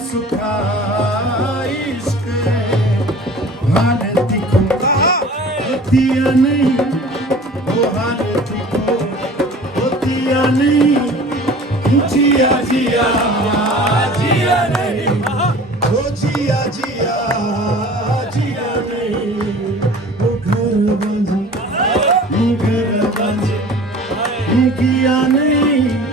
सुखा इश्क हाल दिखो होतिया नहीं वो हाल दिखो होतिया नहीं जिया जिया जिया नहीं वो जिया जिया जिया नहीं वो घर बंद किया नहीं